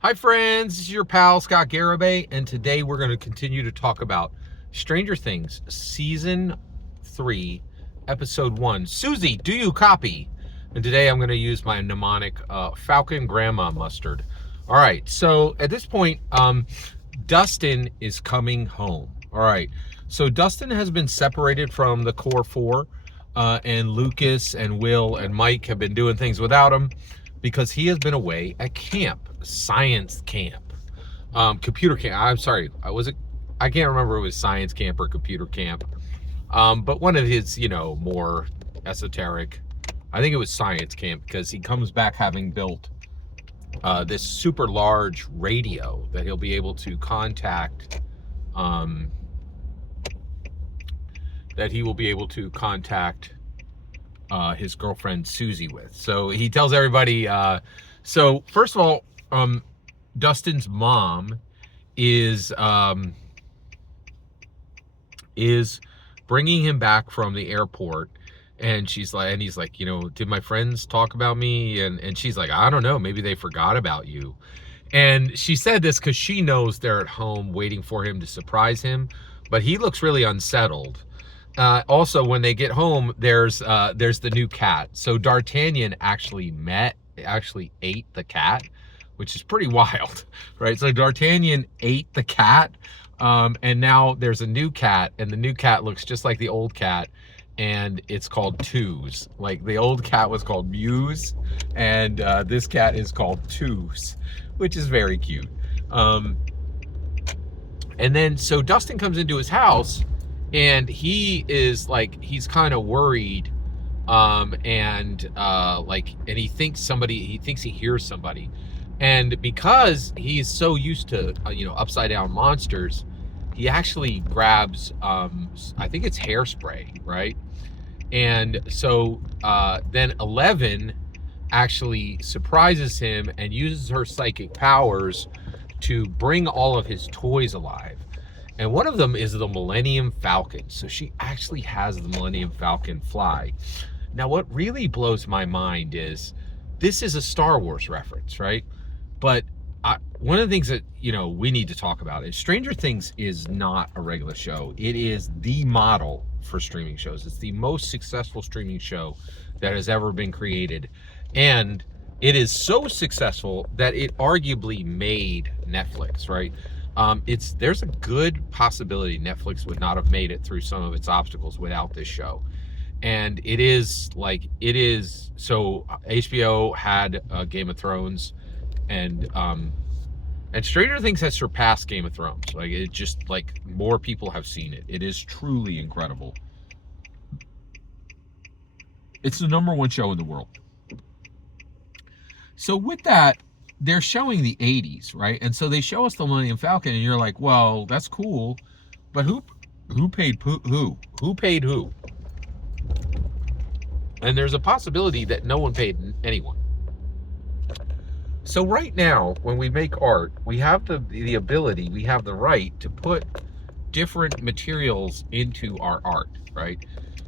Hi friends, this is your pal Scott Garibay, and today we're going to continue to talk about Stranger Things Season 3, Episode 1. Suzie, do you copy? And today I'm going to use my mnemonic Falcon Grandma Mustard. All right, so at this point, Dustin is coming home. All right, so Dustin has been separated from the core four, and Lucas and Will and Mike have been doing things without him because he has been away at camp, science camp, computer camp. I'm sorry, I can't remember if it was science camp or computer camp, but one of his, more esoteric. I think it was science camp because he comes back having built this super large radio that he'll be able to contact. That he will be able to contact his girlfriend Suzie with. So he tells everybody. So first of all, Dustin's mom is bringing him back from the airport, and he's like, did my friends talk about me? And she's like, I don't know, maybe they forgot about you. And she said this because she knows they're at home waiting for him to surprise him, but he looks really unsettled. Also, when they get home, there's the new cat. So D'Artagnan actually ate the cat, which is pretty wild, right? So D'Artagnan ate the cat, and now there's a new cat, and the new cat looks just like the old cat, and it's called Twos. Like the old cat was called Muse, and this cat is called Twos, which is very cute. And then so Dustin comes into his house, and he is like, he's kind of worried, and he thinks he hears somebody, and because he's so used to upside down monsters, he actually grabs I think it's hairspray, right? And so then 11 actually surprises him and uses her psychic powers to bring all of his toys alive. And one of them is the Millenium Falcon. So she actually has the Millenium Falcon fly. Now, what really blows my mind is this is a Star Wars reference, right? But one of the things that, we need to talk about is Stranger Things is not a regular show. It is the model for streaming shows. It's the most successful streaming show that has ever been created. And it is so successful that it arguably made Netflix, right? There's a good possibility Netflix would not have made it through some of its obstacles without this show. And so HBO had Game of Thrones, and Stranger Things has surpassed Game of Thrones. Like, it just, like, more people have seen it. It is truly incredible. It's the #1 show in the world. So with that, they're showing the 80s, right? And so they show us the Millennium Falcon, and you're like, well, that's cool, but who paid who? Who paid who? And there's a possibility that no one paid anyone. So right now, when we make art, we have the ability, we have the right to put different materials into our art, right?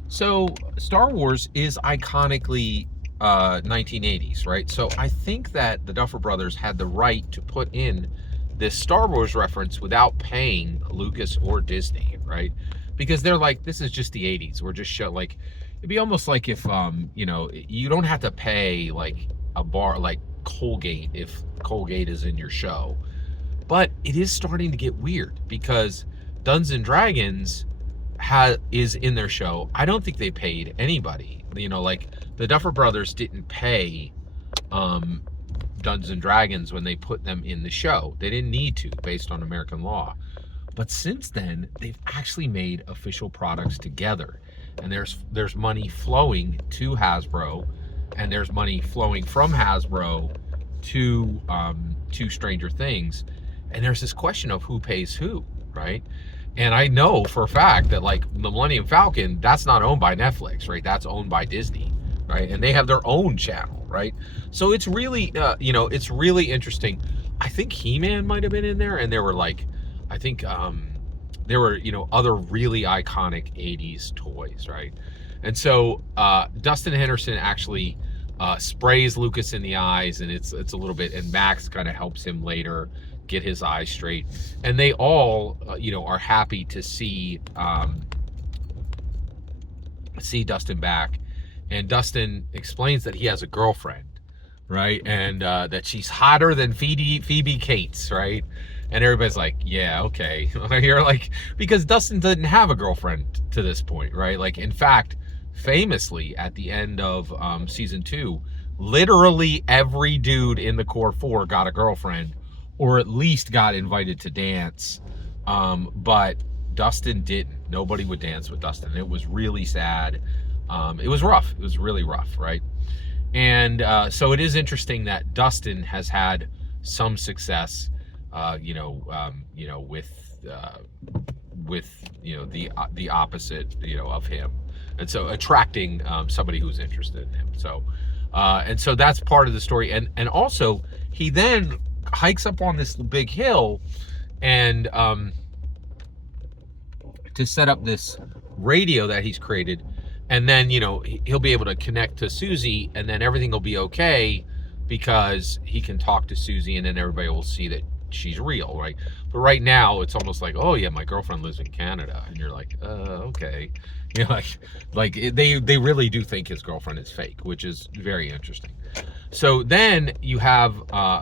So Star Wars is iconically 1980s, right? So I think that the Duffer Brothers had the right to put in this Star Wars reference without paying Lucas or Disney, right? Because they're like, this is just the 80s. We're just like, it'd be almost like if you don't have to pay like a bar like Colgate if Colgate is in your show. But it is starting to get weird because Dungeons and Dragons is in their show. I don't think they paid anybody. Like the Duffer Brothers didn't pay Dungeons and Dragons when they put them in the show. They didn't need to, based on American law. But since then, they've actually made official products together, and there's money flowing to Hasbro, and there's money flowing from Hasbro to Stranger Things, and there's this question of who pays who, right? And I know for a fact that like the Millennium Falcon, that's not owned by Netflix, right? That's owned by Disney, right? And they have their own channel, right? So it's really, it's really interesting. I think He-Man might have been in there, and there were like, I think there were, other really iconic 80s toys, right? And so Dustin Henderson actually sprays Lucas in the eyes, and it's a little bit, and Max kind of helps him later get his eyes straight, and they all are happy to see Dustin back. And Dustin explains that he has a girlfriend, right? And that she's hotter than Phoebe Cates, right? And everybody's like, yeah, okay. You're like, because Dustin didn't have a girlfriend to this point, right? Like, in fact, famously at the end of season 2, literally every dude in the core 4 got a girlfriend, or at least got invited to dance. But Dustin didn't. Nobody would dance with Dustin. It was really sad. It was rough. It was really rough, right? And so it is interesting that Dustin has had some success, with the opposite, of him, and so attracting somebody who's interested in him. So and so that's part of the story, and also he then hikes up on this big hill, and to set up this radio that he's created. And then, he'll be able to connect to Suzie, and then everything will be okay because he can talk to Suzie, and then everybody will see that she's real, right? But right now, it's almost like, oh yeah, my girlfriend lives in Canada, and you're like, okay, like they really do think his girlfriend is fake, which is very interesting. So then you have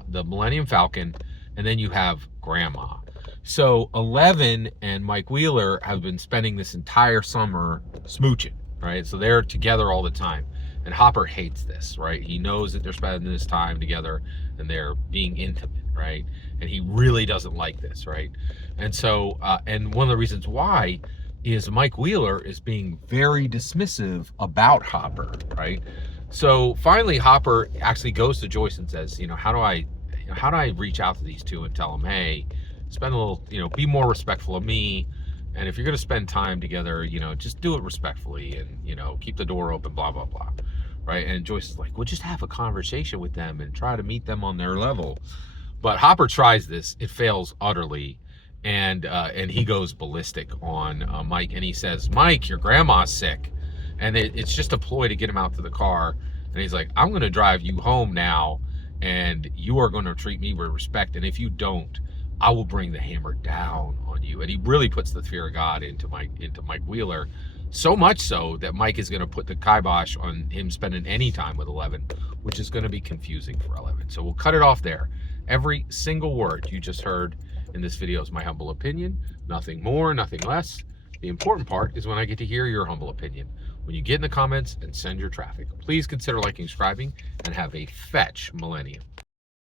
the Millennium Falcon, and then you have Grandma. So 11 and Mike Wheeler have been spending this entire summer smooching. Right, so they're together all the time, and Hopper hates this, right? He knows that they're spending this time together and they're being intimate, right? And he really doesn't like this, right? And so, and one of the reasons why is Mike Wheeler is being very dismissive about Hopper, right? So finally, Hopper actually goes to Joyce and says, how do I reach out to these two and tell them, hey, spend a little, be more respectful of me. And if you're going to spend time together, just do it respectfully, and, keep the door open, blah, blah, blah. Right. And Joyce is like, well, just have a conversation with them and try to meet them on their level. But Hopper tries this. It fails utterly. And he goes ballistic on Mike. And he says, Mike, your grandma's sick. And it's just a ploy to get him out to the car. And he's like, I'm going to drive you home now, and you are going to treat me with respect. And if you don't, I will bring the hammer down on you. And he really puts the fear of God into Mike Wheeler, so much so that Mike is going to put the kibosh on him spending any time with 11, which is going to be confusing for 11. So we'll cut it off there. Every single word you just heard in this video is my humble opinion, nothing more, nothing less. The important part is when I get to hear your humble opinion. When you get in the comments and send your traffic, please consider liking, subscribing, and have a fetch millennium.